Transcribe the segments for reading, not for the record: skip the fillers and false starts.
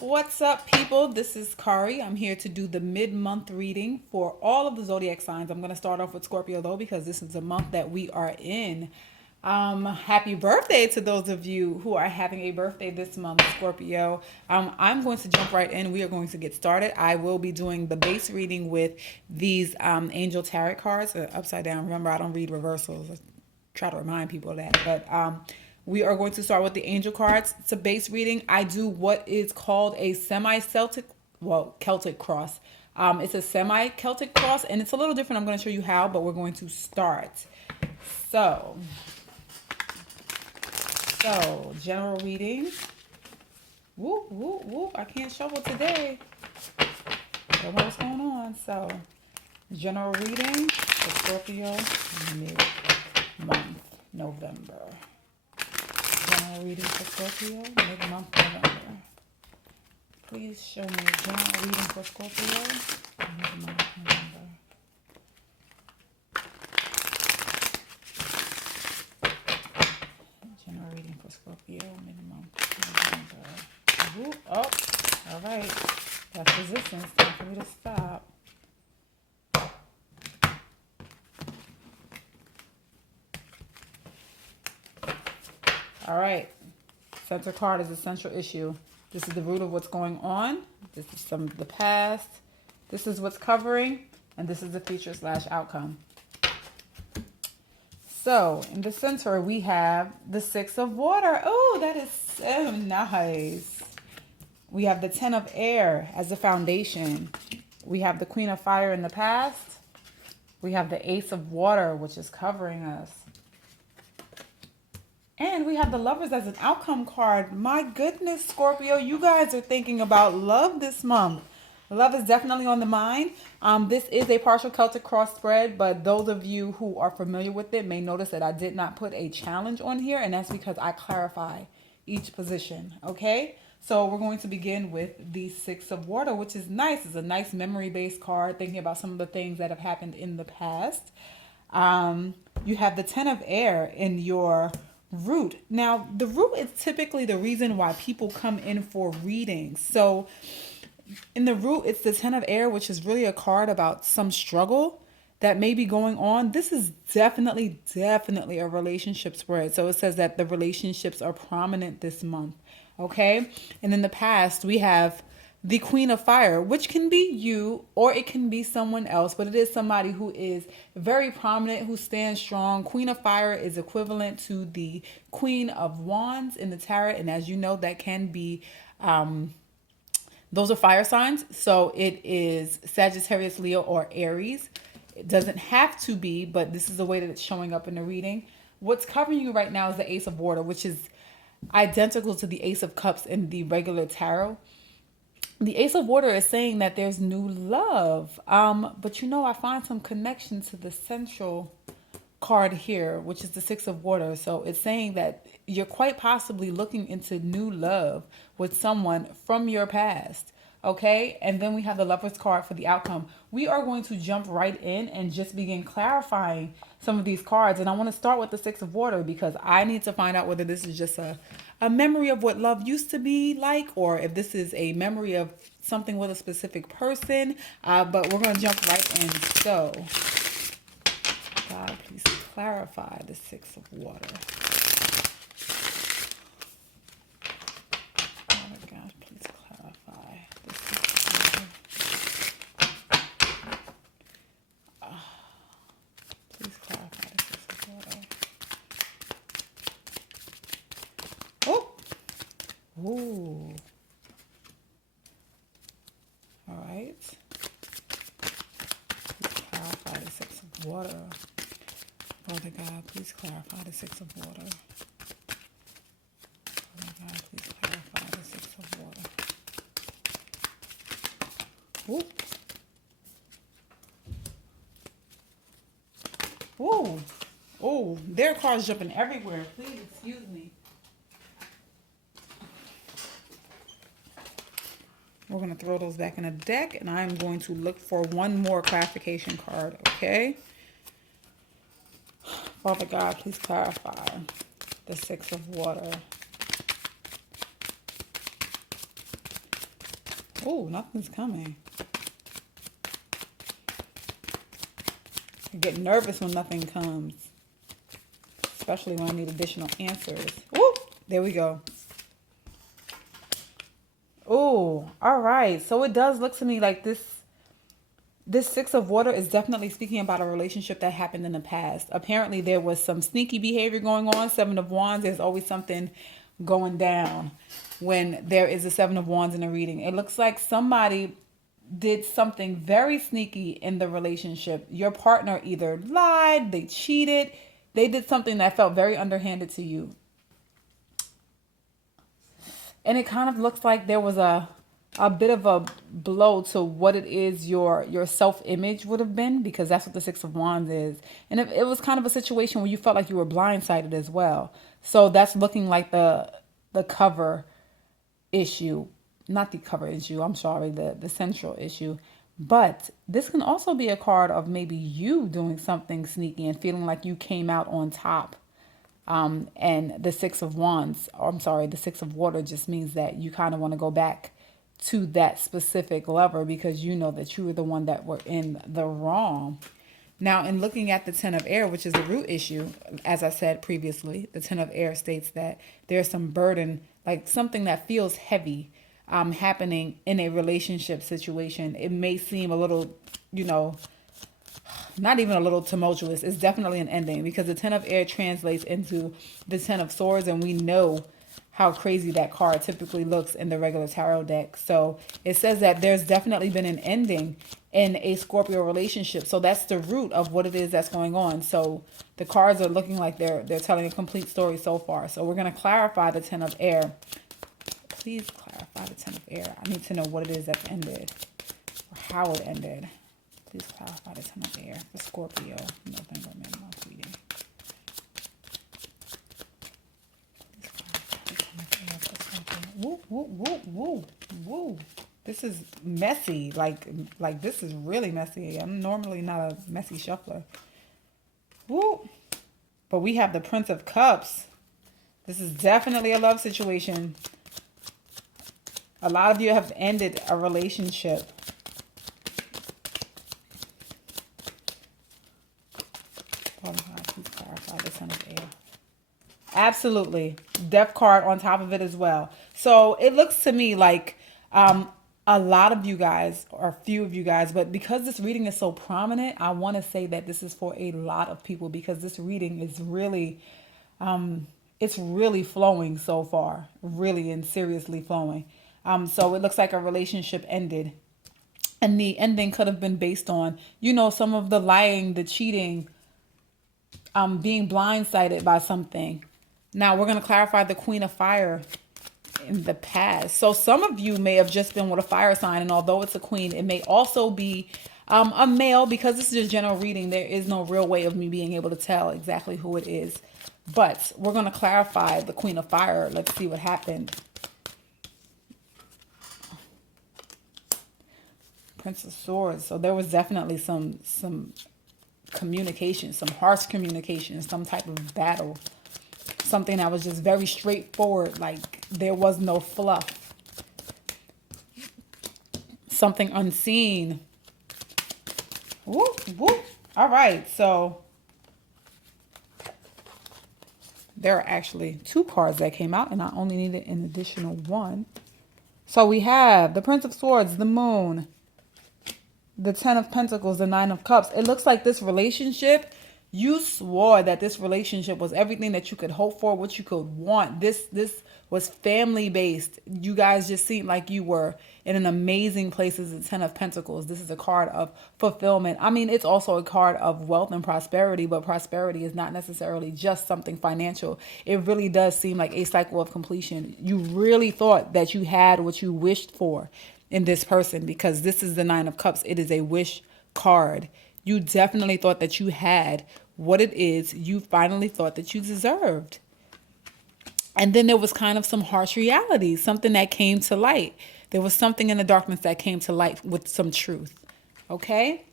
What's up, people? This is Kari. I'm here to do the mid-month reading for all of the zodiac signs. I'm going to start off with Scorpio, though, because this is the month that we are in. Happy birthday to those of you who are having a birthday this month, Scorpio. I'm going to jump right in. We are going to get started. I will be doing the base reading with these angel tarot cards, upside down. Remember, I don't read reversals. I try to remind people of that. But we are going to start with the angel cards. It's a base reading. I do what is called a semi-Celtic, well, Celtic cross. It's a semi-Celtic cross, and it's a little different. I'm going to show you how, but we're going to start. So general reading. Whoop, whoop, whoop. I can't shovel today. I don't know what's going on. So, general reading for Scorpio mid-month November. General reading for Scorpio mid-month November. Please show me a general reading for Scorpio mid-month November. General reading for Scorpio mid-month November. Whoop, oh, all right. That's resistance. Time for me to stop. All right. Center card is the central issue. This is the root of what's going on. This is some of the past. This is what's covering. And this is the future / outcome. So, in the center, we have the Six of Water. Oh, that is so nice. We have the Ten of Air as the foundation. We have the Queen of Fire in the past. We have the Ace of Water, which is covering us. And we have the Lovers as an outcome card. My goodness, Scorpio, you guys are thinking about love this month. Love is definitely on the mind. This is a partial Celtic cross spread, but those of you who are familiar with it may notice that I did not put a challenge on here, and that's because I clarify each position, okay? So we're going to begin with the Six of Water, which is nice. It's a nice memory-based card, thinking about some of the things that have happened in the past. You have the Ten of Air in your root. Now, the root is typically the reason why people come in for readings. So in the root, it's the Ten of Air, which is really a card about some struggle that may be going on. This is definitely a relationship spread. So it says that the relationships are prominent this month. Okay. And in the past, we have the Queen of Fire, which can be you or it can be someone else, but it is somebody who is very prominent, who stands strong. Queen of Fire is equivalent to the Queen of Wands in the tarot. And as you know, that can be, those are fire signs. So it is Sagittarius, Leo, or Aries. It doesn't have to be, but this is the way that it's showing up in the reading. What's covering you right now is the Ace of Water, which is identical to the Ace of Cups in the regular tarot. The Ace of Water is saying that there's new love. But I find some connection to the central card here, which is the Six of Water. So it's saying that you're quite possibly looking into new love with someone from your past. Okay, and then we have the Lovers card for the outcome. We are going to jump right in and just begin clarifying some of these cards. And I want to start with the Six of Water because I need to find out whether this is just a memory of what love used to be like, or if this is a memory of something with a specific person. But we're going to jump right in. So, God, please clarify the Six of Water. Ooh. All right. Please clarify the Six of Water. Father God, please clarify the Six of Water. Father God, please clarify the Six of Water. Ooh. Ooh. Oh, their car's jumping everywhere. Please excuse me. We're going to throw those back in a deck, and I'm going to look for one more clarification card, okay? Father God, please clarify the Six of Water. Oh, nothing's coming. I get nervous when nothing comes, especially when I need additional answers. Oh, there we go. Oh, all right. So it does look to me like this Six of Water is definitely speaking about a relationship that happened in the past. Apparently, there was some sneaky behavior going on. Seven of Wands, there's always something going down when there is a Seven of Wands in a reading. It looks like somebody did something very sneaky in the relationship. Your partner either lied, they cheated, they did something that felt very underhanded to you. And it kind of looks like there was a bit of a blow to what it is your self-image would have been, because that's what the Six of Wands is. And it was kind of a situation where you felt like you were blindsided as well. So that's looking like the cover issue, not the cover issue, I'm sorry, the central issue. But this can also be a card of maybe you doing something sneaky and feeling like you came out on top. And the Six of Wands, or I'm sorry, the Six of Water just means that you kind of want to go back to that specific lover because you know that you were the one that were in the wrong. Now, in looking at the Ten of Air, which is the root issue, as I said previously, the Ten of Air states that there's some burden, like something that feels heavy, happening in a relationship situation. It may seem a little, not even a little tumultuous. It's definitely an ending because the Ten of Air translates into the Ten of Swords, and we know how crazy that card typically looks in the regular tarot deck. So it says that there's definitely been an ending in a Scorpio relationship. So that's the root of what it is that's going on. So the cards are looking like they're telling a complete story so far. So we're going to clarify the Ten of Air. Please clarify the Ten of Air. I need to know what it is that's ended or how it ended. Please clarify the Ten of Air for Scorpio, November mid-month reading. Woo, woo, woo, woo, woo. This is messy. Like this is really messy. I'm normally not a messy shuffler. Woo. But we have the Prince of Cups. This is definitely a love situation. A lot of you have ended a relationship. Please clarify the Ten of Air. Absolutely. Death card on top of it as well. So it looks to me like a lot of you guys, or a few of you guys, but because this reading is so prominent, I want to say that this is for a lot of people because this reading is really, it's really flowing so far, really and seriously flowing. So it looks like a relationship ended, and the ending could have been based on, some of the lying, the cheating, being blindsided by something. Now we're going to clarify the Queen of Fire in the past. So some of you may have just been with a fire sign, and although it's a queen, it may also be a male. Because this is a general reading, there is no real way of me being able to tell exactly who it is. But we're going to clarify the Queen of Fire. Let's see what happened. Prince of Swords. So there was definitely some communication, some harsh communication, some type of battle. Something that was just very straightforward, like there was no fluff. Something unseen. Whoop, whoop. All right, so there are actually two cards that came out, and I only needed an additional one. So we have the Prince of Swords, the Moon, the Ten of Pentacles, the Nine of Cups. It looks like this relationship, you swore that this relationship was everything that you could hope for, what you could want. This was family based. You guys just seemed like you were in an amazing place as the Ten of Pentacles. This is a card of fulfillment. I mean, it's also a card of wealth and prosperity, but prosperity is not necessarily just something financial. It really does seem like a cycle of completion. You really thought that you had what you wished for in this person, because this is the Nine of Cups. It is a wish card. You definitely thought that you had what it is you finally thought that you deserved. And then there was kind of some harsh reality, something that came to light. There was something in the darkness that came to light with some truth. Okay?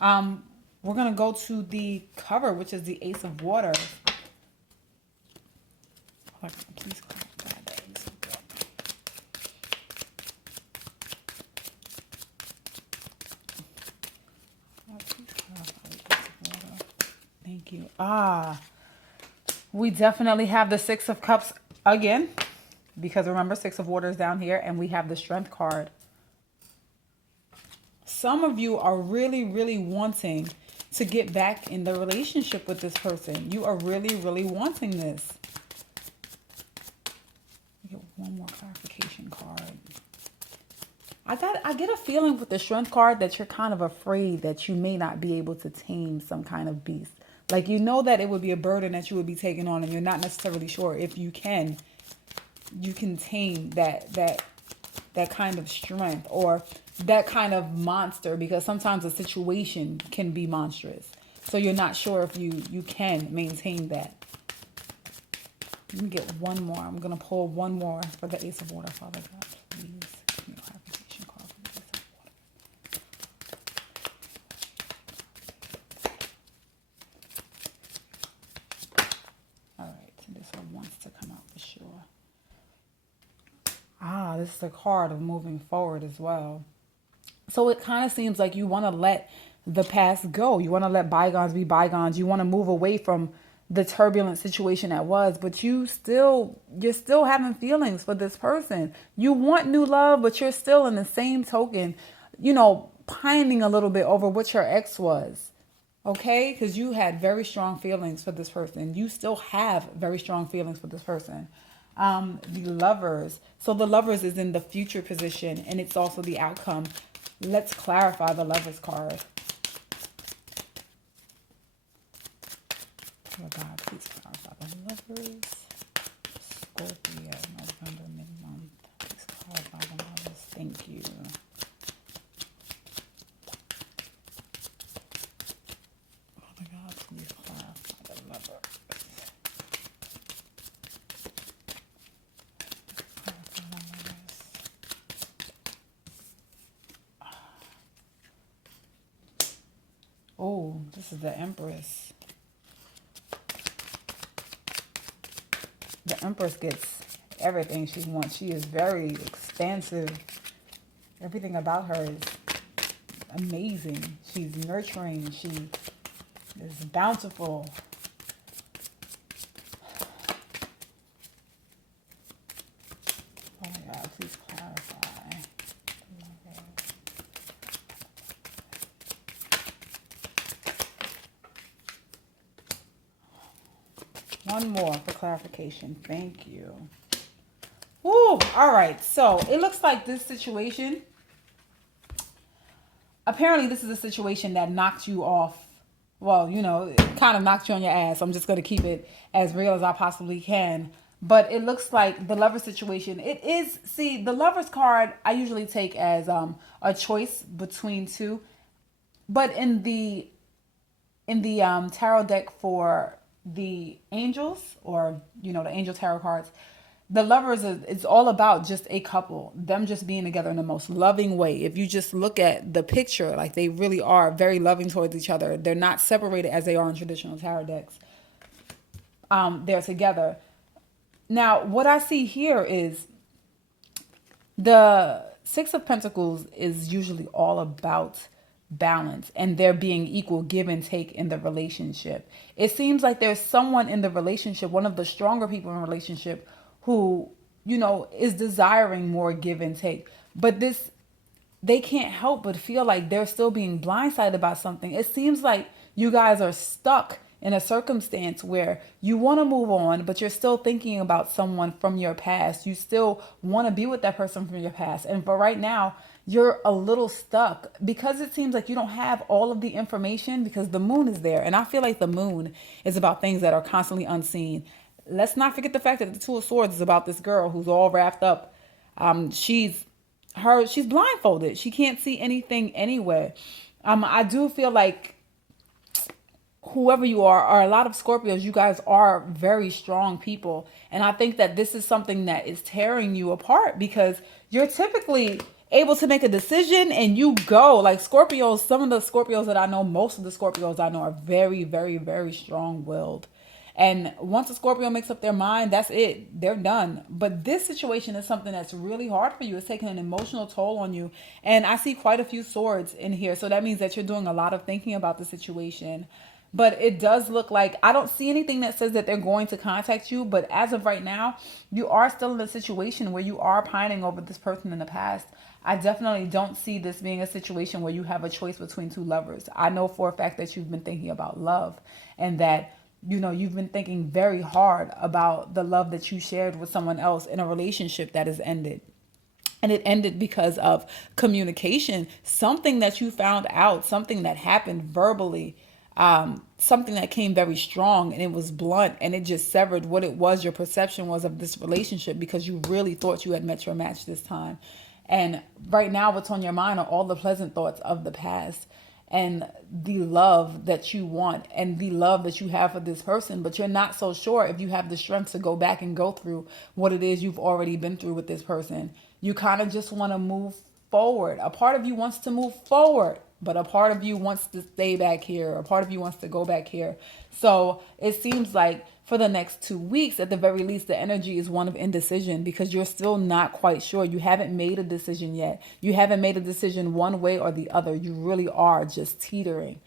We're going to go to the cover, which is the Ace of Water. Please clarify that. you. We definitely have the Six of Cups again, because remember, Six of Water is down here, and we have the Strength card. Some of you are really, really wanting to get back in the relationship with this person. You are really, really wanting this. Get one more clarification card. I get a feeling with the Strength card that you're kind of afraid that you may not be able to tame some kind of beast. Like, you know that it would be a burden that you would be taking on, and you're not necessarily sure if you can tame that kind of strength or that kind of monster, because sometimes a situation can be monstrous. So you're not sure if you can maintain that. Let me get one more. I'm going to pull one more for the Ace of Water. Father God, please give me a clarification card for the Ace of Water. All right, so this one wants to come out for sure. This is the card of moving forward as well. So it kind of seems like you want to let the past go. You want to let bygones be bygones. You want to move away from the turbulent situation that was, but you're still having feelings for this person. You want new love, but you're still in the same token, pining a little bit over what your ex was. Okay? Because you had very strong feelings for this person. You still have very strong feelings for this person. The Lovers. So the Lovers is in the future position, and it's also the outcome. Let's clarify the Lovers card. Oh God, please clarify the Lovers. Scorpio, November, mid-month. Please clarify the Lovers. Thank you. Oh my God, please clarify the Lovers. Oh, this is the Empress. The Empress gets everything she wants. She is very expansive. Everything about her is amazing. She's nurturing. She is bountiful. Oh my God, please clarify. One more for clarification. Thank you. Woo! All right. So it looks like this situation, apparently this is a situation that knocked you off. Well, it kind of knocked you on your ass. I'm just going to keep it as real as I possibly can. But it looks like the Lover situation, it is, see, the Lover's card I usually take as a choice between two. But in the tarot deck for the angels, or the angel tarot cards, the Lovers it's all about just a couple, them just being together in the most loving way. If you just look at the picture, like, they really are very loving towards each other. They're not separated as they are in traditional tarot decks. They're together. Now what I see here is the Six of Pentacles is usually all about balance and there being equal give and take in the relationship. It seems like there's someone in the relationship, one of the stronger people in a relationship, who, is desiring more give and take. But they can't help but feel like they're still being blindsided by something. It seems like you guys are stuck in a circumstance where you want to move on, but you're still thinking about someone from your past. You still want to be with that person from your past. And for right now, you're a little stuck because it seems like you don't have all of the information, because the moon is there. And I feel like the moon is about things that are constantly unseen. Let's not forget the fact that the Two of Swords is about this girl who's all wrapped up. She's blindfolded. She can't see anything anywhere. I do feel like whoever you are a lot of Scorpios, you guys are very strong people. And I think that this is something that is tearing you apart, because you're typically able to make a decision and you go. Like, Scorpios, some of the Scorpios that I know, most of the Scorpios I know are very, very, very strong-willed. And once a Scorpio makes up their mind, that's it. They're done. But this situation is something that's really hard for you. It's taking an emotional toll on you. And I see quite a few swords in here. So that means that you're doing a lot of thinking about the situation. But it does look like I don't see anything that says that they're going to contact you. But as of right now, you are still in a situation where you are pining over this person in the past. I definitely don't see this being a situation where you have a choice between two lovers. I know for a fact that you've been thinking about love, and that you've been thinking very hard about the love that you shared with someone else in a relationship that has ended. And it ended because of communication, something that you found out, something that happened verbally, something that came very strong, and it was blunt, and it just severed what it was your perception was of this relationship, because you really thought you had met your match this time. And right now what's on your mind are all the pleasant thoughts of the past, and the love that you want, and the love that you have for this person, but you're not so sure if you have the strength to go back and go through what it is you've already been through with this person. You kind of just want to move forward. A part of you wants to move forward, but a part of you wants to stay back here. A part of you wants to go back here. So it seems like for the next 2 weeks, at the very least, the energy is one of indecision, because you're still not quite sure. You haven't made a decision yet. You haven't made a decision one way or the other. You really are just teetering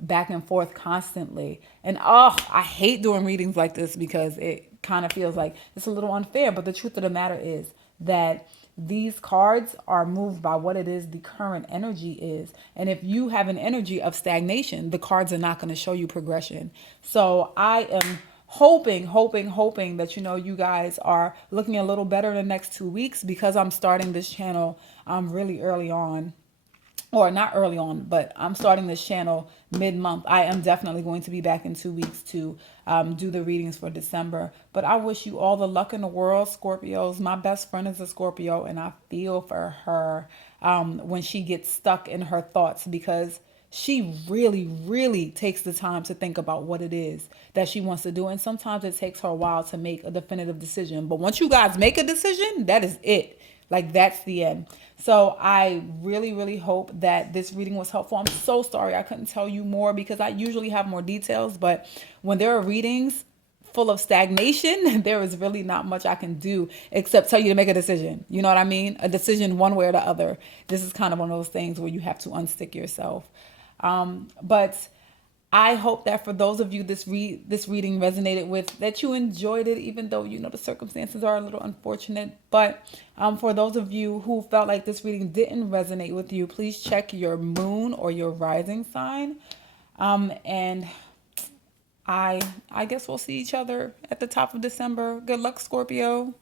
back and forth constantly. And I hate doing readings like this, because it kind of feels like it's a little unfair. But the truth of the matter is that these cards are moved by what it is the current energy is. And if you have an energy of stagnation, the cards are not going to show you progression. So I am hoping that you guys are looking a little better in the next 2 weeks, because I'm starting this channel really early on, or not early on, but I'm starting this channel mid-month. I am definitely going to be back in 2 weeks to do the readings for December. But I wish you all the luck in the world, Scorpios. My best friend is a Scorpio, and I feel for her when she gets stuck in her thoughts, because she really, really takes the time to think about what it is that she wants to do. And sometimes it takes her a while to make a definitive decision. But once you guys make a decision, that is it. Like, that's the end. So I really, really hope that this reading was helpful. I'm so sorry I couldn't tell you more, because I usually have more details. But when there are readings full of stagnation, there is really not much I can do except tell you to make a decision. You know what I mean? A decision one way or the other. This is kind of one of those things where you have to unstick yourself. But I hope that for those of you this reading resonated with, that you enjoyed it, even though the circumstances are a little unfortunate. But for those of you who felt like this reading didn't resonate with you, please check your moon or your rising sign. And I guess we'll see each other at the top of December. Good luck, Scorpio.